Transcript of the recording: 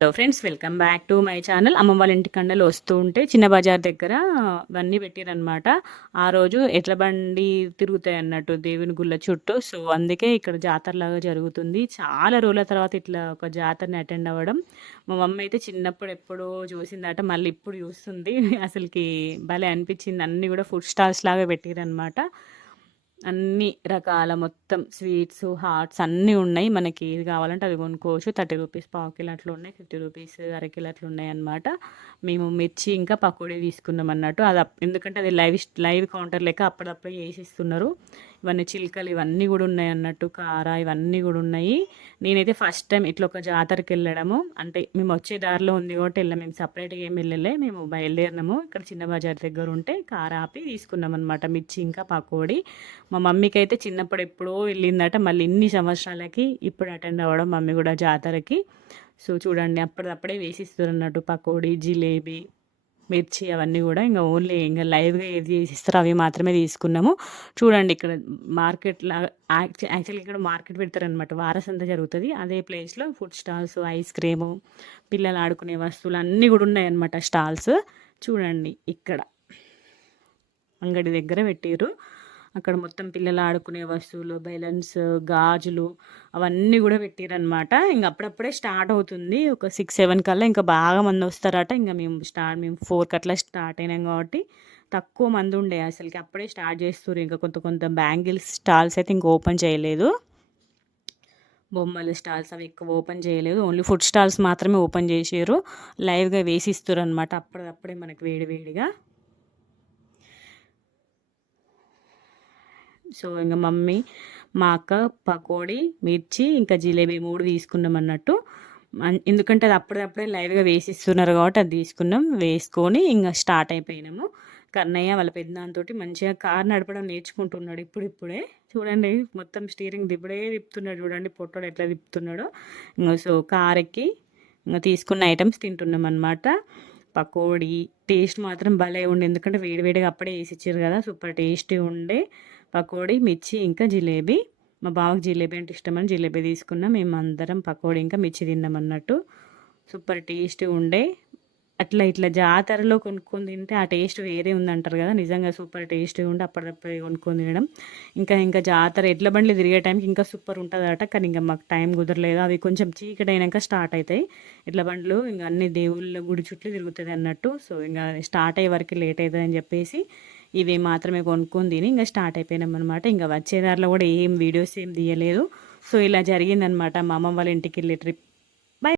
Hello friends, welcome back to my channel. అమ్మ వాళ్ళ ఇంటి కండలు వస్తూ ఉంటే చిన్న బజార్ దగ్గర ఇవన్నీ పెట్టిరనమాట. ఆ రోజు ఎడ్ల బండి తిరుగుతాయి అన్నట్టు దేవుని గుళ్ళ చుట్టూ. సో అందుకే ఇక్కడ జాతరలాగా జరుగుతుంది. చాలా రోజుల తర్వాత ఇట్లా ఒక జాతరని అటెండ్ అవ్వడం. మా మమ్మీ అయితే చిన్నప్పుడు ఎప్పుడో చూసిందట, మళ్ళీ ఇప్పుడు చూస్తుంది. అసలుకి భలే అనిపించింది. అన్నీ కూడా ఫుడ్ స్టాల్స్ లాగా పెట్టిరనమాట. అన్ని రకాల మొత్తం స్వీట్స్, హాట్స్ అన్నీ ఉన్నాయి. మనకి ఏది కావాలంటే అది కొనుక్కోవచ్చు. 30 రూపీస్ పావు కిలో అట్లా ఉన్నాయి, 50 రూపీస్ అరకిలో అట్లా ఉన్నాయి అనమాట. మేము మిర్చి ఇంకా పకోడీ తీసుకున్నాం అన్నట్టు. అది ఎందుకంటే అది లైవ్ కౌంటర్ లెక్క అప్పుడప్పుడే చేసిస్తున్నారు. ఇవన్నీ చిలుకలు ఇవన్నీ కూడా ఉన్నాయి అన్నట్టు, కార ఇవన్నీ కూడా ఉన్నాయి. నేనైతే ఫస్ట్ టైం ఇట్లా ఒక జాతరకి వెళ్ళడము, అంటే మేము వచ్చే దారిలో ఉంది కాబట్టి వెళ్ళాం. మేము సపరేట్గా ఏం వెళ్ళలే, మేము బయలుదేరినాము. ఇక్కడ చిన్న బజార్ దగ్గర ఉంటే కార ఆపి తీసుకున్నాం అనమాట, మిర్చి ఇంకా పకోడీ. మా మమ్మీకి అయితే చిన్నప్పుడు ఎప్పుడో వెళ్ళిందట, మళ్ళీ ఇన్ని సంవత్సరాలకి ఇప్పుడు అటెండ్ అవ్వడం మమ్మీ కూడా జాతరకి. సో చూడండి, అప్పటిదప్పుడే వేసిస్తారు అన్నట్టు పకోడీ, జిలేబీ, మిర్చి అవన్నీ కూడా. ఇంకా ఓన్లీ ఇంకా లైవ్గా ఏది చేసిస్తారో అవి మాత్రమే తీసుకున్నాము. చూడండి ఇక్కడ మార్కెట్ లాగా, యాక్చువల్లీ ఇక్కడ మార్కెట్ పెడతారనమాట. వారసంత జరుగుతుంది. అదే ప్లేస్లో ఫుడ్ స్టాల్స్, ఐస్ క్రీము, పిల్లలు ఆడుకునే వస్తువులు అన్నీ కూడా ఉన్నాయన్నమాట స్టాల్స్. చూడండి ఇక్కడ అంగడి దగ్గర పెట్టారు. అక్కడ మొత్తం పిల్లలు ఆడుకునే వస్తువులు, బెలూన్స్, గాజులు అవన్నీ కూడా పెట్టారనమాట. ఇంక అప్పుడప్పుడే స్టార్ట్ అవుతుంది. ఒక 6-7 కల్లా ఇంకా బాగా మంది వస్తారట. ఇంకా మేము 4 అట్లా స్టార్ట్ అయినాం కాబట్టి తక్కువ మంది ఉండే అసలుకి. అప్పుడే స్టార్ట్ చేస్తారు. ఇంకా కొంత కొంత బ్యాంగిల్స్ స్టాల్స్ అయితే ఇంకా ఓపెన్ చేయలేదు. బొమ్మల స్టాల్స్ అవి ఎక్కువ ఓపెన్ చేయలేదు. ఓన్లీ ఫుడ్ స్టాల్స్ మాత్రమే ఓపెన్ చేసారు. లైవ్గా వేసిస్తారు అనమాట అప్పుడప్పుడే మనకి వేడివేడిగా. సో ఇంకా మమ్మీ, మా అక్క పకోడీ, మిర్చి ఇంకా జిలేబీ 3 తీసుకున్నాం అన్నట్టు. ఎందుకంటే అది అప్పుడప్పుడే లైవ్గా వేసిస్తున్నారు కాబట్టి అది తీసుకున్నాం. వేసుకొని ఇంకా స్టార్ట్ అయిపోయినాము. కన్నయ్య వాళ్ళ పెద్దనాన్నతోటి మంచిగా కార్ నడపడం నేర్చుకుంటున్నాడు ఇప్పుడిప్పుడే. చూడండి మొత్తం స్టీరింగ్ ఇప్పుడే తిప్పుతున్నాడు. చూడండి పొట్టోడు ఎట్లా తిప్పుతున్నాడో. ఇంకా సో కార్ ఎక్కి ఇంకా తీసుకున్న ఐటమ్స్ తింటున్నాం అనమాట. పకోడీ టేస్ట్ మాత్రం భలే ఉండే, ఎందుకంటే వేడివేడిగా అప్పుడే వేసి ఇచ్చారు కదా, సూపర్ టేస్టీ ఉండే. పకోడీ, మిర్చి ఇంకా జిలేబీ. మా బావకి జిలేబీ అంటే ఇష్టమని జిలేబీ తీసుకున్నాం. మేము అందరం పకోడీ ఇంకా మిర్చి తిన్నాం అన్నట్టు. సూపర్ టేస్టీ ఉండే. అట్లా ఇట్లా జాతరలో కొనుక్కొని తింటే ఆ టేస్ట్ వేరే ఉందంటారు కదా, నిజంగా సూపర్ టేస్టీ ఉండి అప్పటికప్పుడు కొనుక్కొని తినడం. ఇంకా జాతర ఎడ్ల బండ్లు తిరిగే టైంకి ఇంకా సూపర్ ఉంటుందట. కానీ ఇంకా మాకు టైం కుదరలేదు. అవి కొంచెం చీకటి అయినాక స్టార్ట్ అవుతాయి ఎడ్ల బండ్లు. ఇంకా అన్ని దేవుళ్ళ గుడి చుట్టూ తిరుగుతుంది అన్నట్టు. సో ఇంకా స్టార్ట్ అయ్యే వరకు లేట్ అవుతుంది అని చెప్పేసి ఇవి మాత్రమే కొనుక్కొని తిని ఇంకా స్టార్ట్ అయిపోయినాం అనమాట. ఇంకా వచ్చే దారిలో కూడా ఏం వీడియోస్ ఏం తీయలేదు. సో ఇలా జరిగిందనమాట మా అమ్మమ్మ వాళ్ళ ఇంటికి వెళ్ళే ట్రిప్.